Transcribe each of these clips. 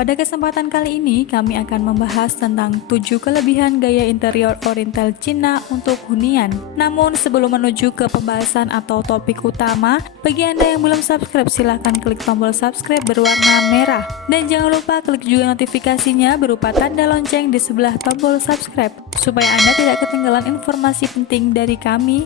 Pada kesempatan kali ini, kami akan membahas tentang 7 kelebihan gaya interior Oriental Cina untuk hunian. Namun sebelum menuju ke pembahasan atau topik utama, bagi Anda yang belum subscribe, silahkan klik tombol subscribe berwarna merah. Dan jangan lupa klik juga notifikasinya berupa tanda lonceng di sebelah tombol subscribe, supaya Anda tidak ketinggalan informasi penting dari kami.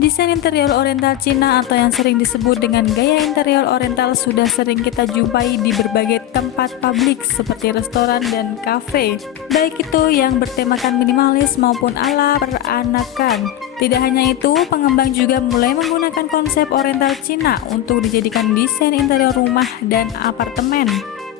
Desain interior Oriental Cina atau yang sering disebut dengan gaya interior Oriental sudah sering kita jumpai di berbagai tempat publik seperti restoran dan kafe, baik itu yang bertemakan minimalis maupun ala peranakan. Tidak hanya itu, pengembang juga mulai menggunakan konsep Oriental Cina untuk dijadikan desain interior rumah dan apartemen.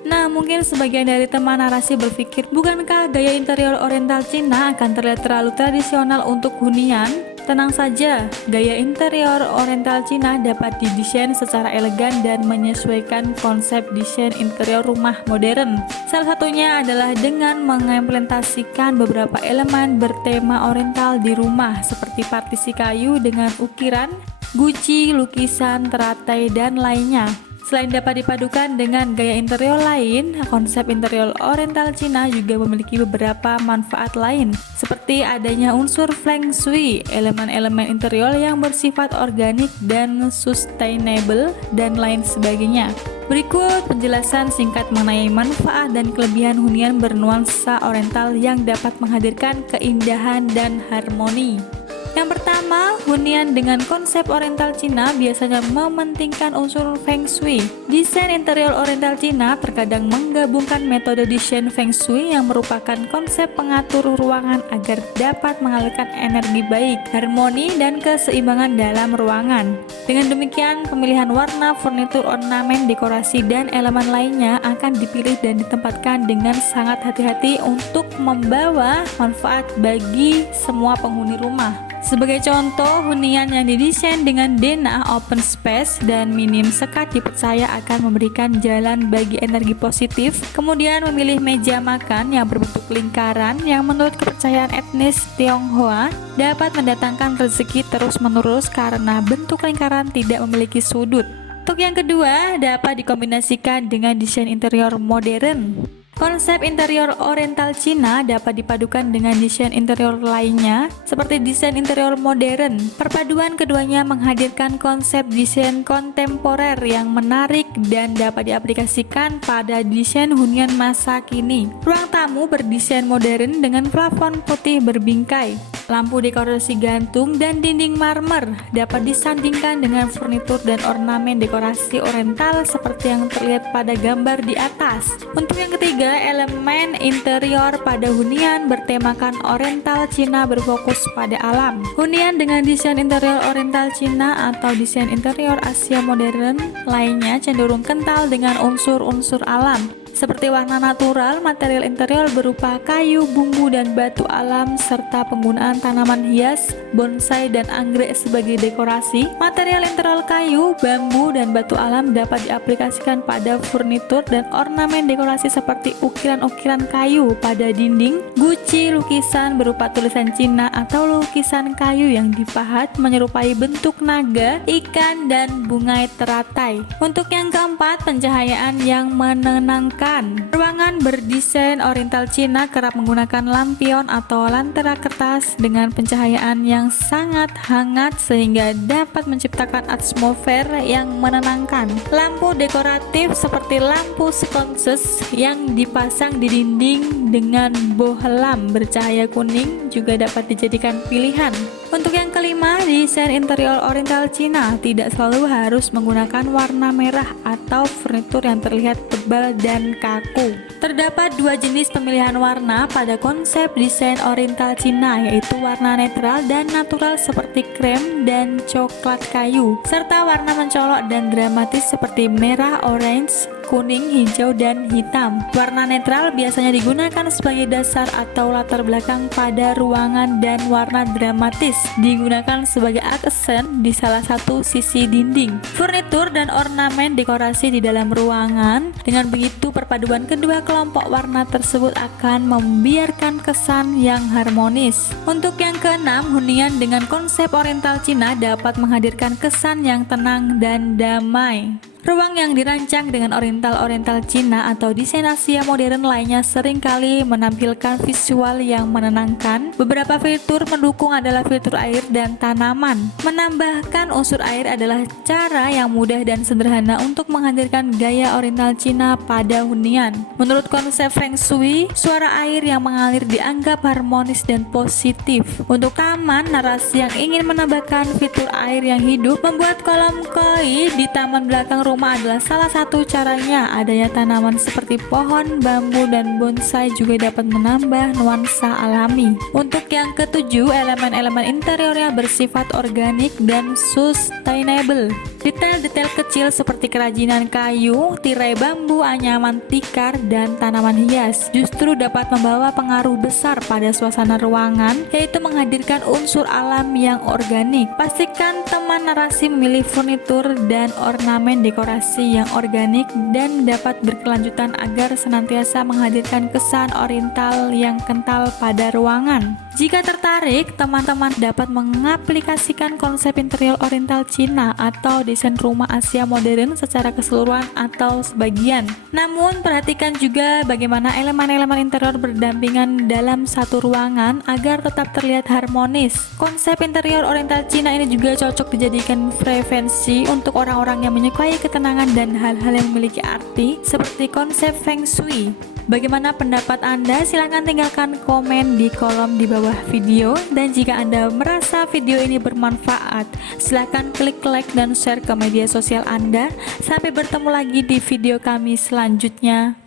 Nah, mungkin sebagian dari teman narasi berpikir, bukankah gaya interior Oriental Cina akan terlihat terlalu tradisional untuk hunian? Tenang saja, gaya interior Oriental Cina dapat didesain secara elegan dan menyesuaikan konsep desain interior rumah modern. Salah satunya adalah dengan mengimplementasikan beberapa elemen bertema Oriental di rumah, seperti partisi kayu dengan ukiran, guci, lukisan, teratai, dan lainnya. Selain dapat dipadukan dengan gaya interior lain, konsep interior Oriental Cina juga memiliki beberapa manfaat lain, seperti adanya unsur feng shui, elemen-elemen interior yang bersifat organik dan sustainable, dan lain sebagainya. Berikut penjelasan singkat mengenai manfaat dan kelebihan hunian bernuansa Oriental yang dapat menghadirkan keindahan dan harmoni. Yang pertama, hunian dengan konsep Oriental Cina biasanya mementingkan unsur feng shui. Desain interior Oriental Cina terkadang menggabungkan metode desain feng shui yang merupakan konsep pengatur ruangan agar dapat mengalirkan energi baik, harmoni, dan keseimbangan dalam ruangan. Dengan demikian, pemilihan warna, furnitur, ornamen, dekorasi, dan elemen lainnya akan dipilih dan ditempatkan dengan sangat hati-hati untuk membawa manfaat bagi semua penghuni rumah. Sebagai contoh, hunian yang didesain dengan denah open space dan minim sekat dipercaya akan memberikan jalan bagi energi positif. Kemudian memilih meja makan yang berbentuk lingkaran yang menurut kepercayaan etnis Tionghoa dapat mendatangkan rezeki terus-menerus karena bentuk lingkaran tidak memiliki sudut. Untuk yang kedua, dapat dikombinasikan dengan desain interior modern. Konsep interior Oriental Cina dapat dipadukan dengan desain interior lainnya, seperti desain interior modern. Perpaduan keduanya menghadirkan konsep desain kontemporer yang menarik dan dapat diaplikasikan pada desain hunian masa kini. Ruang tamu berdesain modern dengan plafon putih berbingkai, lampu dekorasi gantung, dan dinding marmer dapat disandingkan dengan furnitur dan ornamen dekorasi Oriental seperti yang terlihat pada gambar di atas. Untuk yang ketiga, elemen interior pada hunian bertemakan Oriental Cina berfokus pada alam. Hunian dengan desain interior Oriental Cina atau desain interior Asia modern lainnya cenderung kental dengan unsur-unsur alam, seperti warna natural. Material interior berupa kayu, bumbu, dan batu alam, serta penggunaan tanaman hias, bonsai, dan anggrek sebagai dekorasi. Material interior kayu, bambu, dan batu alam dapat diaplikasikan pada furnitur dan ornamen dekorasi seperti ukiran-ukiran kayu pada dinding, guci, lukisan berupa tulisan Cina, atau lukisan kayu yang dipahat menyerupai bentuk naga, ikan, dan bunga teratai. Untuk yang keempat, pencahayaan yang menenangkan. Ruangan berdesain Oriental Cina kerap menggunakan lampion atau lentera kertas dengan pencahayaan yang sangat hangat sehingga dapat menciptakan atmosfer yang menenangkan. Lampu dekoratif seperti lampu sconces yang dipasang di dinding dengan bohlam bercahaya kuning juga dapat dijadikan pilihan. Untuk yang kelima, desain interior Oriental Cina tidak selalu harus menggunakan warna merah atau furnitur yang terlihat tebal dan kaku. Terdapat dua jenis pemilihan warna pada konsep desain Oriental Cina, yaitu warna netral dan natural seperti krem dan coklat kayu, serta warna mencolok dan dramatis seperti merah, orange, kuning, hijau, dan hitam. Warna netral biasanya digunakan sebagai dasar atau latar belakang pada ruangan, dan warna dramatis digunakan sebagai aksen di salah satu sisi dinding, furnitur, dan ornamen dekorasi di dalam ruangan. Dengan begitu, perpaduan kedua kelompok warna tersebut akan membiarkan kesan yang harmonis. Untuk yang keenam, hunian dengan konsep Oriental Cina dapat menghadirkan kesan yang tenang dan damai. Ruang yang dirancang dengan oriental Cina atau desain Asia modern lainnya seringkali menampilkan visual yang menenangkan. Beberapa fitur mendukung adalah fitur air dan tanaman. Menambahkan unsur air adalah cara yang mudah dan sederhana untuk menghadirkan gaya oriental Cina pada hunian. Menurut konsep Feng Shui, suara air yang mengalir dianggap harmonis dan positif. Untuk taman, narasi yang ingin menambahkan fitur air yang hidup, membuat kolam koi di taman belakang rumah adalah salah satu caranya. Adanya tanaman seperti pohon, bambu, dan bonsai juga dapat menambah nuansa alami. Untuk yang ketujuh, elemen-elemen interiornya bersifat organik dan sustainable. Detail-detail kecil seperti kerajinan kayu, tirai bambu, anyaman tikar, dan tanaman hias justru dapat membawa pengaruh besar pada suasana ruangan, yaitu menghadirkan unsur alam yang organik. Pastikan teman narasi memilih furnitur dan ornamen dekorasi yang organik dan dapat berkelanjutan agar senantiasa menghadirkan kesan oriental yang kental pada ruangan. Jika tertarik, teman-teman dapat mengaplikasikan konsep interior oriental Cina atau desain rumah Asia modern secara keseluruhan atau sebagian. Namun, perhatikan juga bagaimana elemen-elemen interior berdampingan dalam satu ruangan agar tetap terlihat harmonis. Konsep interior oriental Cina ini juga cocok dijadikan referensi untuk orang-orang yang menyukai ketenangan dan hal-hal yang memiliki arti seperti konsep Feng Shui. Bagaimana pendapat Anda? Silahkan tinggalkan komen di kolom di bawah video. Dan jika Anda merasa video ini bermanfaat, silahkan klik like dan share ke media sosial Anda. Sampai bertemu lagi di video kami selanjutnya.